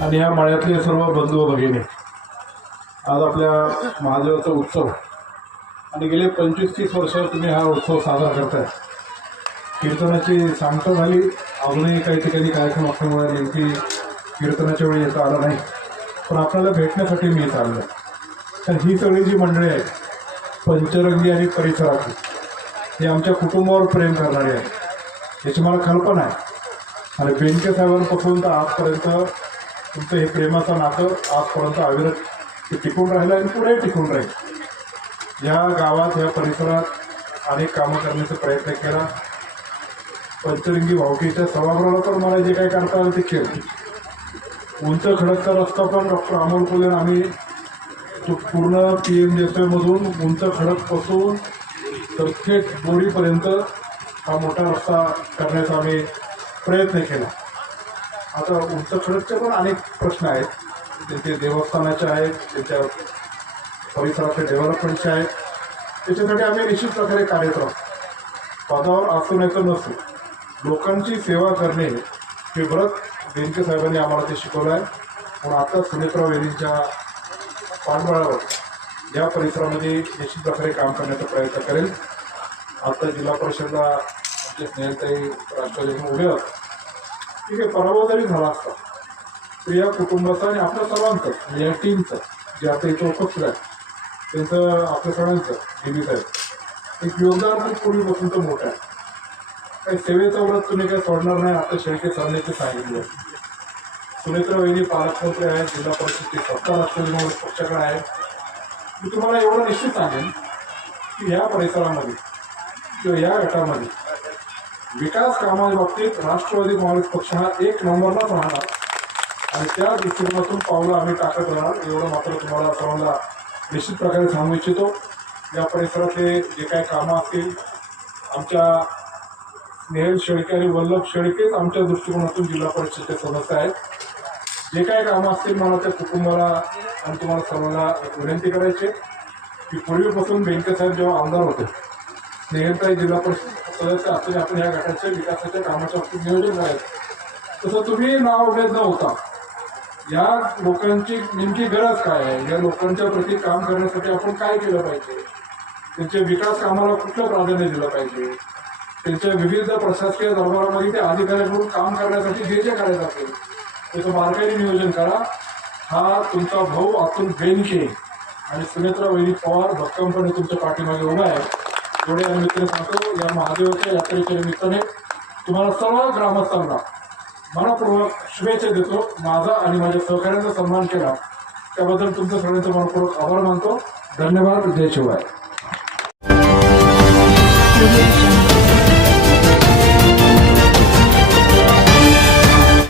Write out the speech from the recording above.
आणि या माळ्यातले सर्व बंधू व भगिनी, आज आपल्या महादेवाचा उत्सव आणि गेले 25-30 वर्ष तुम्ही हा उत्सव साजरा करताय. कीर्तनाची सांगता झाली, अजूनही काही ठिकाणी कार्यक्रम असल्यामुळे नेमकी कीर्तनाच्या वेळी येता आला नाही, पण आपल्याला भेटण्यासाठी मी इथं आलो. तर ही सगळी जी मंडळी आहे पंचरंगी आणि परिसरातली, ही आमच्या कुटुंबावर प्रेम करणारी आहे याची मला कल्पना आहे. आणि बेनके साहेबांपासून तर आजपर्यंत तुमचं हे प्रेमाचं नातं आजपर्यंत अविरत टिकून राहिलं आणि पुढे टिकून राहील. या गावात या परिसरात अनेक कामं करण्याचा प्रयत्न केला. पंचरंगी भावकीच्या सभागृहाला तर मला जे काही करता आलं ते केलं. उंच खडकचा रस्ता पण डॉक्टर अमोल कोल्हे आम्ही तो पूर्ण PMJSY मधून उंच खडकपासून तर थेट बोरीपर्यंत हा मोठा रस्ता करण्याचा आम्ही प्रयत्न केला. आता उंच खडकचे पण अनेक प्रश्न आहेत, त्यांचे देवस्थानाचे आहेत, त्यांच्या परिसराचे डेव्हलपमेंटचे आहेत. त्याच्यासाठी आम्ही निश्चित प्रकारे कार्यरत आहोत. पदावर असू नये तर नसू, लोकांची सेवा करणे हे व्रत बेनके साहेबांनी आम्हाला ते शिकवलं आहे. म्हणून आता सुनेत्रा वहिनींच्या पाठबळावर या परिसरामध्ये निश्चित प्रकारे काम करण्याचा प्रयत्न करेल. आता जिल्हा परिषदला आमचे स्नेहताई राष्ट्रवादी उभे आहेत. ठीक आहे, पराभव जरी झाला असता तर या कुटुंबाचा आणि आपल्या सर्वांचं या टीमचं जे आता इथं उपस्थित आहे त्यांचं आपल्या सगळ्यांचं DB साहेब एक योगदान खूप पूर्वीपासून तर मोठं आहे. काही सेवेचं व्रत तुम्ही काही सोडणार नाही. आता शेळके सरण्याचे सांगितले. सुनेत्रा वहिनी पालकमंत्री आहेत, जिल्हा परिषदेची सत्ता राष्ट्रवादी पक्षाकडे आहे. मी तुम्हाला एवढं निश्चित सांगेन की या परिसरामध्ये किंवा या गटामध्ये विकास कामाच्या बाबतीत राष्ट्रवादी काँग्रेस पक्ष हा 1 नंबरलाच राहणार आणि त्या दृष्टिकोनातून पावलं आम्ही टाकत राहणार. एवढं मात्र तुम्हाला सर्वांना निश्चित प्रकारे सांगू इच्छितो. या परिसरातले जे काही कामं असतील, आमच्या स्नेहल शेळके आणि वल्लभ शेळकेच आमच्या दृष्टिकोनातून जिल्हा परिषदेचे सदस्य आहेत. जे काही कामं असतील मला त्या कुटुंबाला आणि तुम्हाला सर्वांना एक विनंती करायची की पूर्वीपासून बेनके साहेब जेव्हा आमदार होते, स्नेहलताई जिल्हा परिषद सदस्य असताना आपण या गटाच्या विकासाच्या कामाच्या बाबतीत नियोजन करायचं. तसं तुम्ही नाव घेत नव्हता. या लोकांची नेमकी गरज काय आहे, या लोकांच्या प्रती काम करण्यासाठी आपण काय केलं पाहिजे, त्यांच्या विकास कामाला कुठलं प्राधान्य दिलं पाहिजे, त्यांच्या विविध प्रशासकीय दरबारामध्ये ते अधिकाऱ्यांकडून काम करण्यासाठी जे जे करायचं असेल त्याचं बारकाईने नियोजन करा. हा तुमचा भाऊ अतुल बेनके आणि सुनेत्रा वहिनी पवार भक्कमपणे तुमच्या पाठीमागे उभा आहे. एवढे निमित्ताने सांगतो, या महादेवाच्या यात्रेच्या निमित्ताने तुम्हाला सर्व ग्रामस्थांना मनपूर्वक शुभेच्छा देतो. माझा आणि माझ्या सहकार्यांचा सन्मान केला त्याबद्दल तुमचं सगळ्यांचं मनपूर्वक आभार मानतो. धन्यवाद. जय शिवाय.